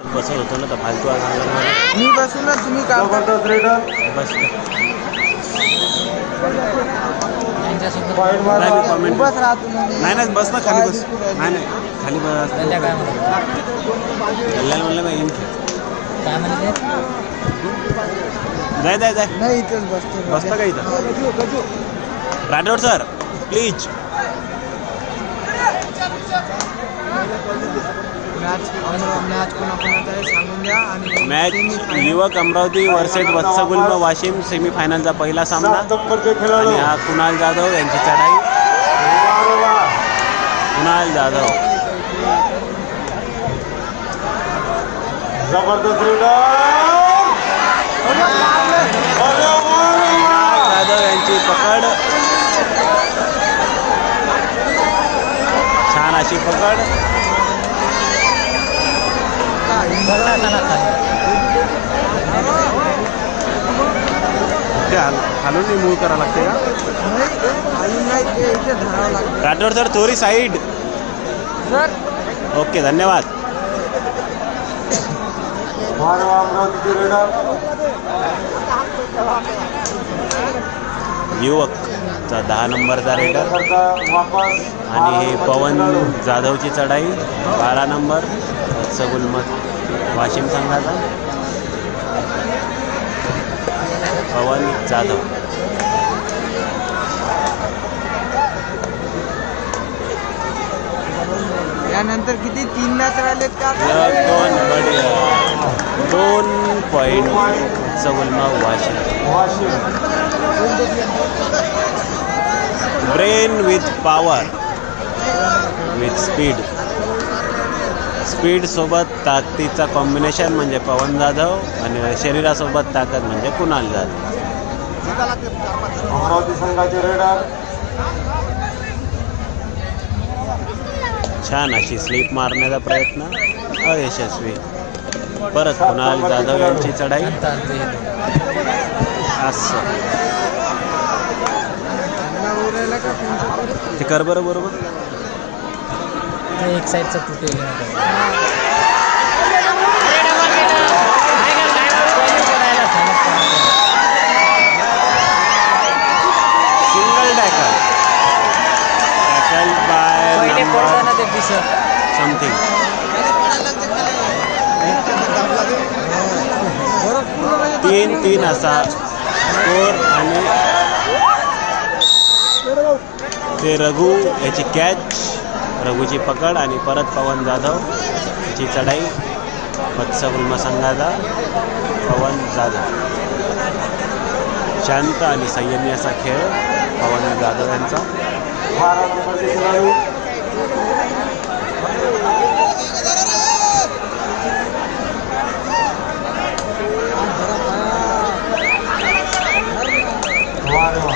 बसत होतो ना तर फालतू. मी बसून ना तुम्ही काम करा. बस Point मारा. नाही, comment- उभाच. नाही नाही बस ना खाली बस. नाही नाही खाली बस त्यांच्या काय कल्याण म्हणलं ना येईन खेळ काय म्हणते जाय जाय जाय नाही इथेच बसतो बसता का इथं? Rathod sir please match match कोणाकोणाचा आहे सांगून द्या आणि match semi-final. Yuvak Amravati versus Vatsagulma Washim सेमीफायनलचा पहिला सामना. आणि हा कुणाल जाधव यांची चढाई. कुणाल जाधव. जाधव यांची पकड. छान अशी पकड. ते हाल- खालून मूळ करावं लागते का? नाही, अजून नाही ते इथे धरावं लागतं राठोड सर थोडी साईड. सर. ओके धन्यवाद. युवकचा दहा नंबरचा रेडर. आणि हे पवन जाधवची चढाई बारा नंबर सगुलमत. वाशिम संघाचा पवन जाधव. यानंतर किती? तीन मॅच राहिलेत का दोन बढिया दोन point सगुलमत Washim. Brain with power with speed. Speed सोबत ताकदीचा कॉम्बिनेशन म्हणजे पवन जाधव आणि शरीरासोबत ताकद म्हणजे कुणाल जाधव. अमरावती संघाचे रेडर छान अशी स्लिप मारण्याचा प्रयत्न. अयशस्वी. परत कुणाल जाधव यांची चढाई. असं. ते कर बरं बरोबर एक साईडचं तुटेल सिंगल टॅकल टॅकल बाय पहिले नंबर पडलं ना ते पिसं समथिंग तीन तीन असा. स्कोर आणि ते रघु याची कॅच रघुजी पकड आणि परत पवन जाधव याची चढाई वत्सगुल्म संघाचा पवन जाधव. शांत आणि संयमी असा खेळ पवन जाधव यांचा बारा नंबरचे खेळाडू वाढवा.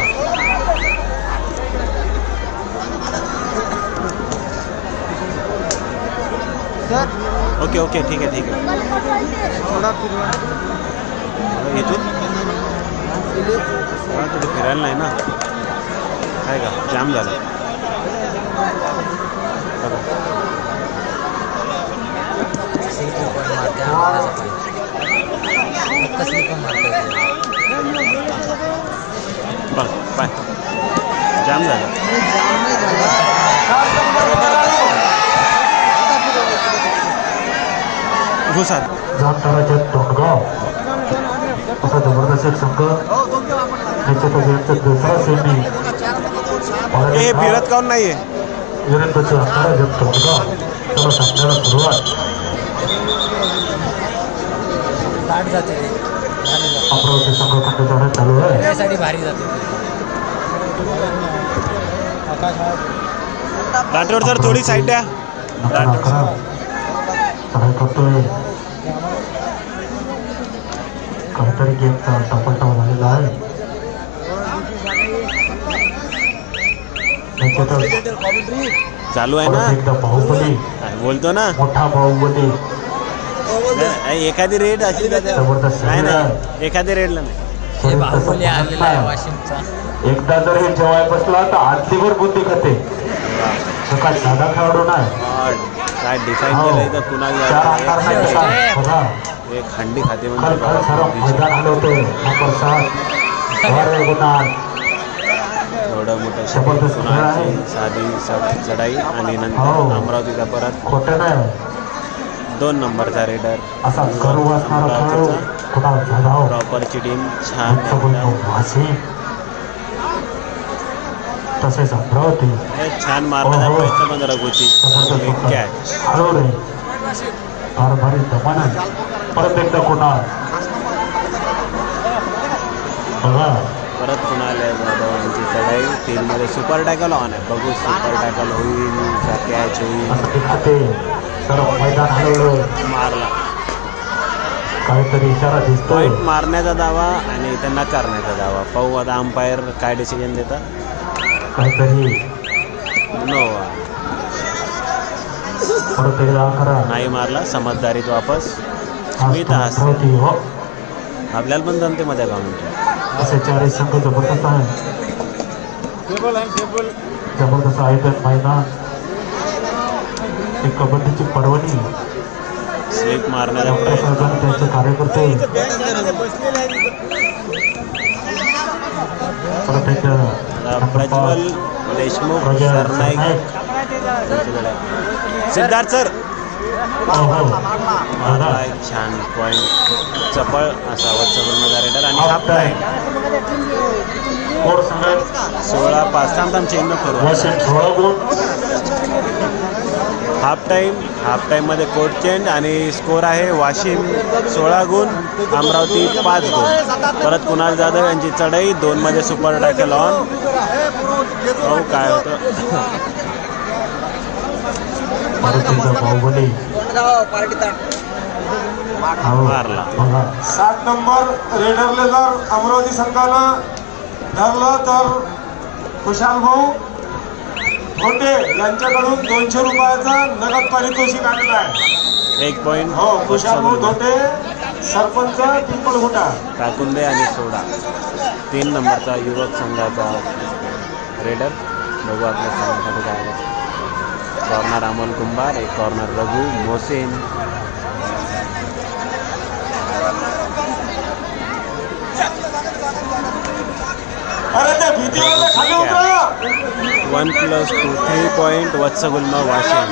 सर ओके ठीक आहे ठीक आहे. थोडा फिरवा. इथून मला फिरायला नाही ना? काय का? जाम झालं. बघा. स्लीपर जाम झालं आम्हाला सकाळी फक्त स्लीपर मारता येते बघ बाय जाम झालं जाम नाही झाला घुसात जामताराच्या तोंडगाव. असा जबरदस्त एक संघ. निश्चितच यांचा दुसरा सेमी हे फिरत काऊन नाहीये? विरुद्धच्या अंतराच्या तोंडगाव. त्याला सामन्याला सुरुवात. अमरावती संघ खंड चढत चालू आहे. त्यासाठी भारी जाते. ते. आकाश हा राठोड सर थोडी साईड द्या करतोय. काहीतरी गेमचा टपलटाव झालेला आहे. चालू आहे ना? एकदा बाहुबली बोलतो ना? मोठा बाहुबली नाही, एखादी रेड अशी नाही. एखादी रेडला नाही. बाहुबली आलेला आहे. वाशिमचा. एकदा जर हे जेवाय बसला तर आरतीवर बुद्धी खाते. सकाळ साधा खेळाडू नाही. काय डिफाईन हो. केलंय तर कुणाल एक खंडी खाते म्हणजे एवढं मोठं साधी चढाई आणि हो. नंतर अमरावतीचा परत. दोन नंबरचा रेडर. जाधव. प्रॉपरची टीम छान तसेच अमरावती. हे छान मारण्याचा हो, हो. प्रयत्न पण कॅच फार भारी दमानं परत एकदा कुणाल परत कुणाल जाधवांची चढाई तीनमध्ये सुपर टॅकल ऑन आहे. बघू सुपर टॅकल होईल का कॅच होईल मैदान हलवलं मारला. काहीतरी इशारा दिसतोय. पॉईंट मारण्याचा दावा आणि इथे नकारण्याचा दावा. पाहू आता अंपायर काय डिसिजन देतात. काहीतरी. नो नाही मारला. समजदारीत वापस. स्मित हास्य हो. आपल्याला पण जमते मध्ये का म्हणतो असे चारही संघ जबरदस्त आहे जबरदस्त आहे तर मैदान कबड्डीची पर्वणी. स्लिप मारण्याचा प्रयत्न त्यांचे कार्यकर्ते. प्रज्वल देशमुख सरनाईक. सिद्धार्थ सर. हो एक छान पॉईंट चपळ असावा वत्सगुलमधा रेडर आणि हाफ टाईम सोळा पाच थांब थांब चेंज करू हाफ टाईम हाफ टाईममध्ये कोर्ट चेंज आणि स्कोर आहे वाशिम सोळा गुण अमरावती पाच गुण परत कुणाल जाधव यांची चढाई दोनमध्ये सुपर टॅकल ऑन हो काय होतं हो, सात नंबर रेडरले जर अमरावती संघानं धरलं तर खुशाल भाऊ खोटे यांच्याकडून दोनशे रुपयाचा नगद पारितोषिक आलेला आहे. एक पॉईंट हो खुशाल भाऊ धोटे सरपंच पिंपळगुटा टाकून दे आणि सोडा. तीन नंबरचा युवक संघाचा रेडर. बघू आपल्या संघासाठी काय. कॉर्नर अमोल कुंभार एक कॉर्नर रघु मोसेन अरे ते भीतीवर खाली उतरा. One plus two three point Vatsagulma Washim.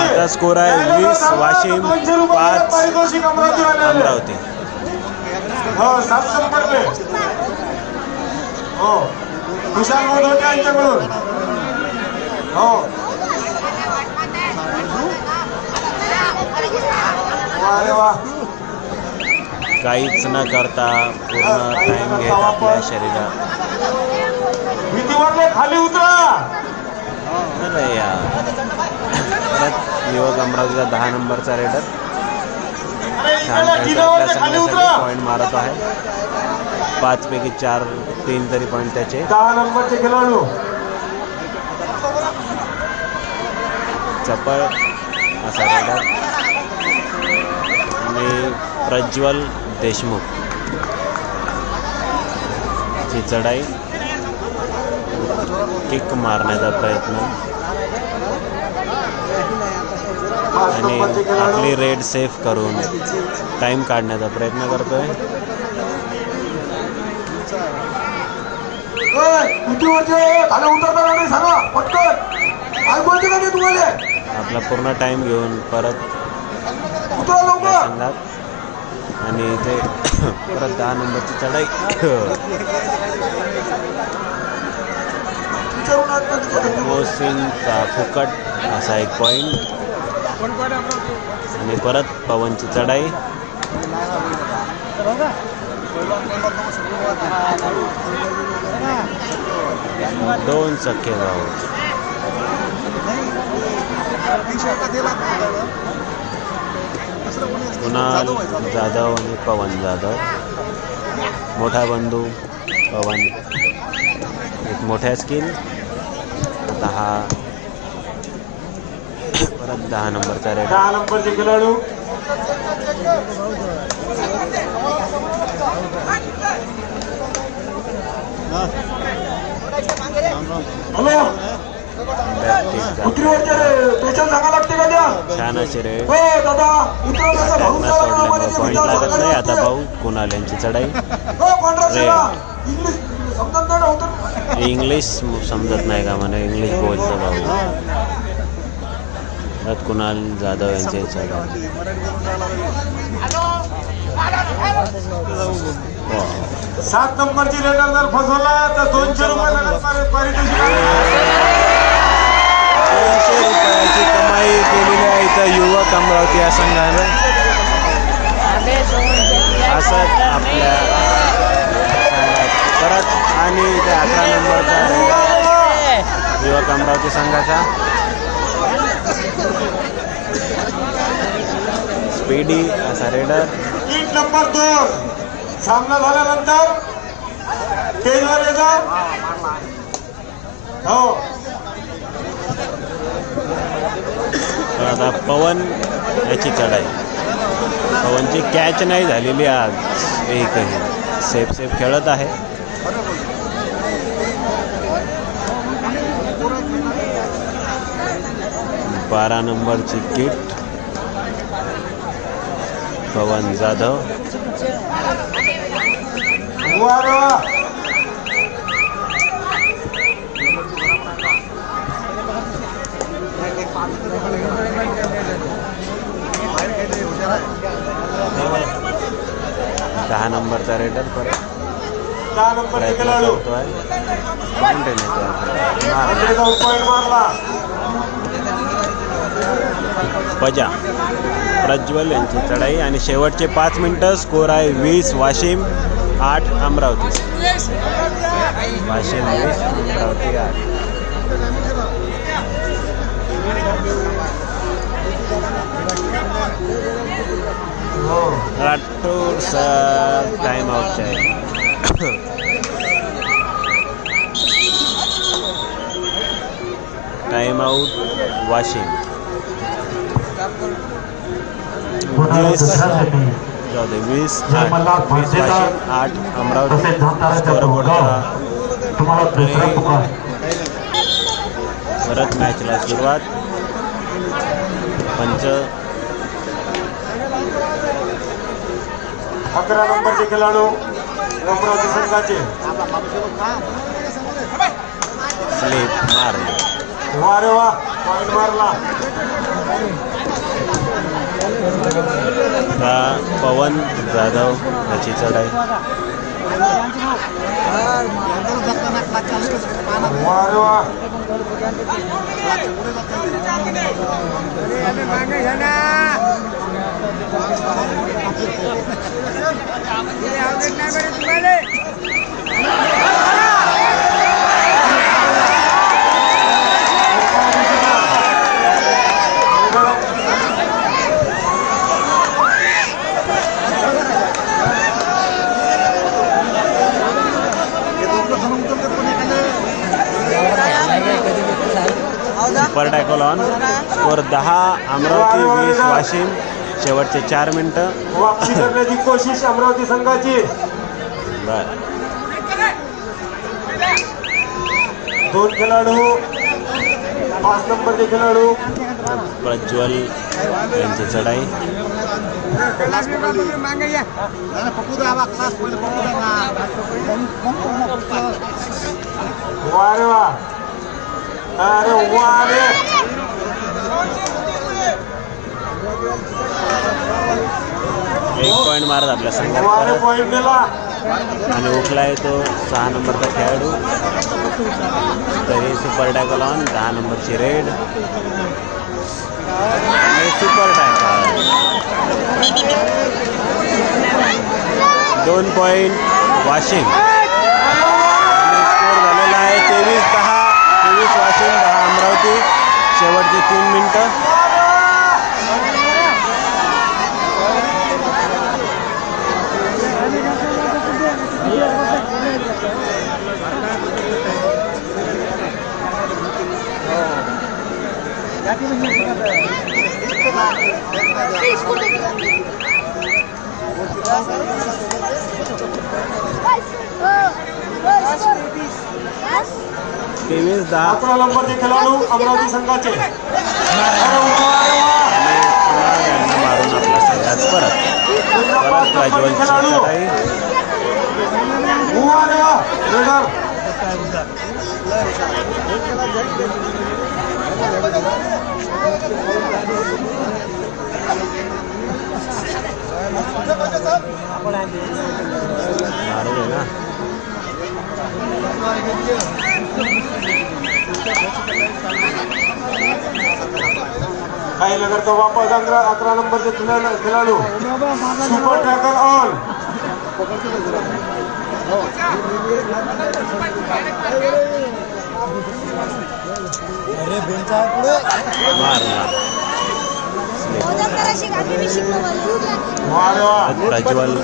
आता स्कोर आहे वीस. वाशिम, पाच. अमरावती. हो सात संपर्कले हो. भाऊ धोटे यांच्याकडून. हो. वा रे वा. काहीच न करता पूर्ण टाइम घेत आपल्या शरीरात. भीतीवरले खाली उतरा. अरे यार. परत युवक अमरावतीचा दहा नंबरचा रेडर. पॉईंट मारत आहे. पाचपैकी चार तीन तरी पॉईंट त्याचे. दहा नंबरचे खेळाडू. चपळ असा रेडर आणि प्रज्वल देशमुख. ची चढाई. किक मारण्याचा प्रयत्न. पाच आणि आपली रेड सेफ करून टाइम काढण्याचा प्रयत्न करतोय. आपला पूर्ण टाइम घेऊन परत संघात. आणि इथे परत दहा नंबरची चढाई. मोसिनचा फुकट? असा एक पॉईंट आणि परत पवनची चढाई. दोन सख्खे भाऊ कुणाल जाधव आणि पवन जाधव. मोठा बंधू पवन. एक मोठ्या स्किल. आता हा दहा नंबरचा रेड. दहा नंबरचे खेळाडू. हॅलो. बॅप्टिस्ट. उतरीवरचे पेशंट सांगा लागते का द्या छान अशी रे. हो दादा सोडल्यामुळे पॉईंट विचार लागत नाही. आता भाऊ कुणाल यांची चढाई. हो पांढरा इंग्लिश समजत नाही ना उतर. इंग्लिश समजत नाही का म्हणे? इंग्लिश बोलतो भाऊ. परत कुणाल जाधव यांची. सात नंबरची लेटर जर फसवला तर दोनशे रुपये दोनशे रुपयाची कमाई केलेली आहे इथं युवक अमरावती या संघानं. असंच आपल्या परत आणि इथे अकरा नंबरचा युवक अमरावती संघाचा. असा रेडर. कीट नंबर दोन. सामना झाल्यानंतर हो. आता पवन याची चढाई. पवनची कॅच नाही झालेली आज. एकही. सेफ सेफ खेळत आहे. बारा नंबरची किट. पवन जाधव. दहा नंबरचा रेडर परत. प्रयत्न करतोय. मारला. पजा प्रज्वल यांची चढाई आणि शेवटचे पाच मिनटं स्कोर आहे वीस वाशिम आठ अमरावती. वाशिम वीस अमरावती आठ. राठोड सर टाइम आउटचे आहे टाइम आउट वाशिम. वीस. जाऊ दे वीस आठ. वीस. वाशिम आठ अमरावती. दुसरा पुकार. परत मॅचला सुरुवात. पंच. अकरा नंबरचे खेळाडू अमरावती संघाचे. स्लिप मारली. वा रे वा पॉईंट मारला. आता पवन जाधव याची चढाई तुम्हाला सुपर टॅकोलॉन स्कोर दहा अमरावती वीस वाशिम. शेवटचे चार मिनटं. वापसी करण्याची कोशिश अमरावती संघाची. बर. दोन खेळाडू. पाच नंबरचे खेळाडू. प्रज्वल यांची चढाई. वा रे वा अरे एक पॉईंट मारत आपल्या संघात. आणि उकला येतो सहा नंबरचा खेळाडू. तरी सुपर टॅकोलॉन दहा नंबरची रेड. सुपर टॅकल दोन पॉईंट वाशिम. स्कोर झालेला आहे तेवीस दहा. वाशिम दहा अमरावती शेवटचे तीन मिनटं. तेवीस दहा अकरा नंबरचे खेळाडू अमरावती संघाचे अरे वा, अरे वा. आणि कुणाल यांना मारून आपला संघात परत परत प्रज्वलची चढाई उभा राहा, रेडर. मारू दे ना काही नगर तो वापस अकरा अकरा नंबरचे खेळाडू सुपर ट्रॅकर ऑन मारला वा रे वा. प्रज्वल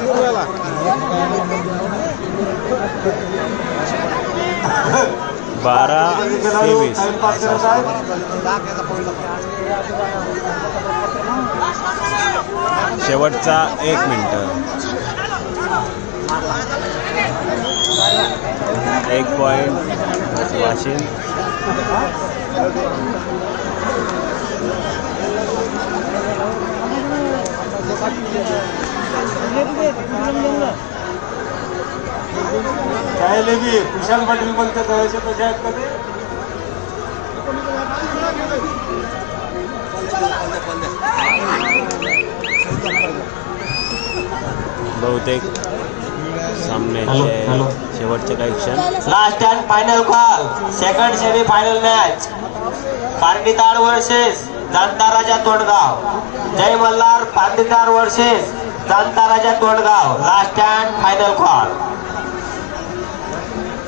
बारा तेवीस. शेवटचा एक मिनिट. एक पॉइंट वाशिम. काय लेबी कुशाल पाटील बोलतात तशा कसे आहेत का ते बहुतेक सामन्याचे हॅलो. शेवटचे काही क्षण. Last and final call second semi final match Parditad versus Janata Raja Tondgaon. Jai Malhar Parditad versus Janata Raja Tondgaon. Last and final call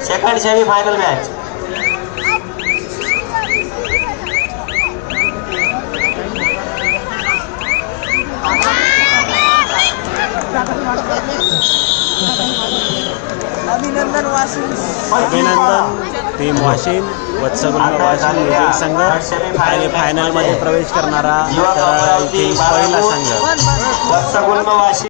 second semi final match अभिनंदन वाशिम. अभिनंदन. टीम वाशिम वत्सगुल्म वाशिम विजय संघ आणि फायनलमध्ये प्रवेश करणारा पहिला संघ. वत्सगुल्म वाशी